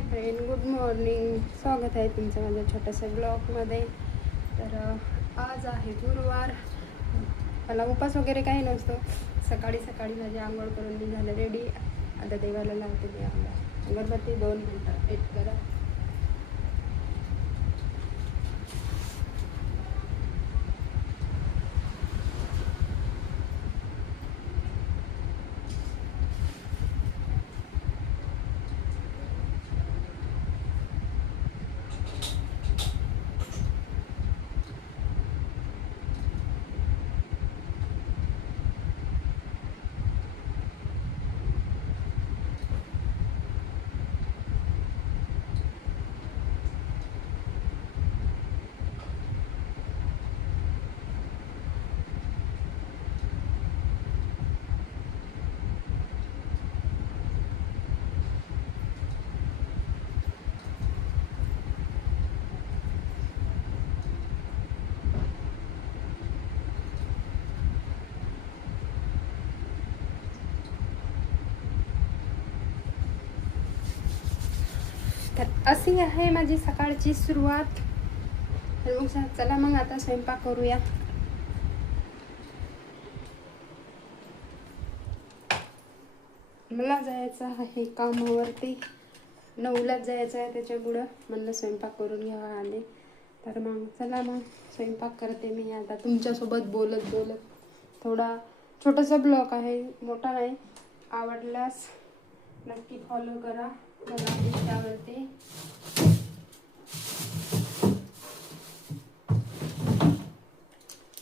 Hi friend, good morning. स्वागत आहे तुमचं माझ्या छोट्याशा ब्लॉगमध्ये. तर आज आहे गुरुवार. मला उपास वगैरे काही नसतो. सकाळी सकाळी माझी आंघोळ करून मी झालं रेडी. आता देवाला लावते देवाला अगरबत्ती 2 मिनटं वेट करा. तर अशी आहे माझी सकाळची सुरुवात. तर मग चला मग आता स्वयंपाक करूया. मला जायचं आहे कामावरती. 9लाच जायचं आहे, त्याच्यामुळं म्हणलं स्वयंपाक करून घ्यावा. आणि तर मग चला मग स्वयंपाक करते मी आता तुमच्यासोबत बोलत बोलत. थोडा छोटासा ब्लॉग आहे, मोठा नाही. आवडल्यास नक्की फॉलो करा मला इंस्टावरती.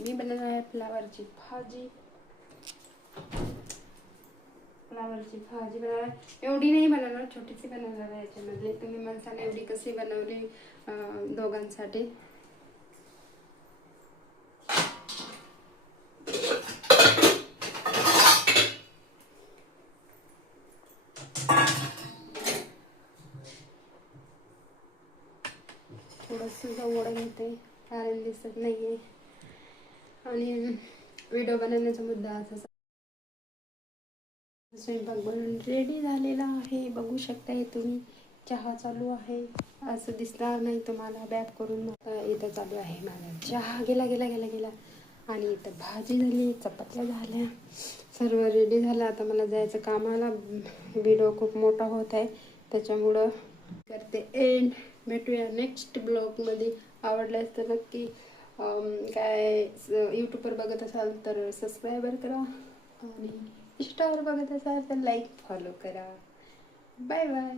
मी बनवणार आहे फ्लावरची भाजी. फ्लावरची भाजी बनवणार. एवढी नाही बनवणार, छोटीशी बनवणार आहे. याच्यामध्ये तुम्ही म्हणसाल एवढी कशी बनवली दोघांसाठी. थोडंसं जवळ घेते कारण दिसत नाही आहे. आणि व्हिडिओ बनवण्याचा मुद्दा असा, स्वयंपाक बनवून रेडी झालेला आहे. बघू शकताय तुम्ही. चहा चालू आहे, असं दिसणार नाही तुम्हाला. बॅक करून इथं चालू आहे माझा चहा. गेला गेला गेला गेला. आणि इथं भाजी झाली, चपात्या झाल्या, सर्व रेडी झालं. आता मला जायचं कामाला. व्हिडिओ खूप मोठा होत आहे, त्याच्यामुळं करते एंड. भेटूया नेक्स्ट ब्लॉगमध्ये. आवडल्यास तर नक्की काय यूट्यूबवर बघत असाल तर सबस्क्राईबर करा. आणि इंस्टावर बघत असाल तर लाईक फॉलो करा. Bye bye.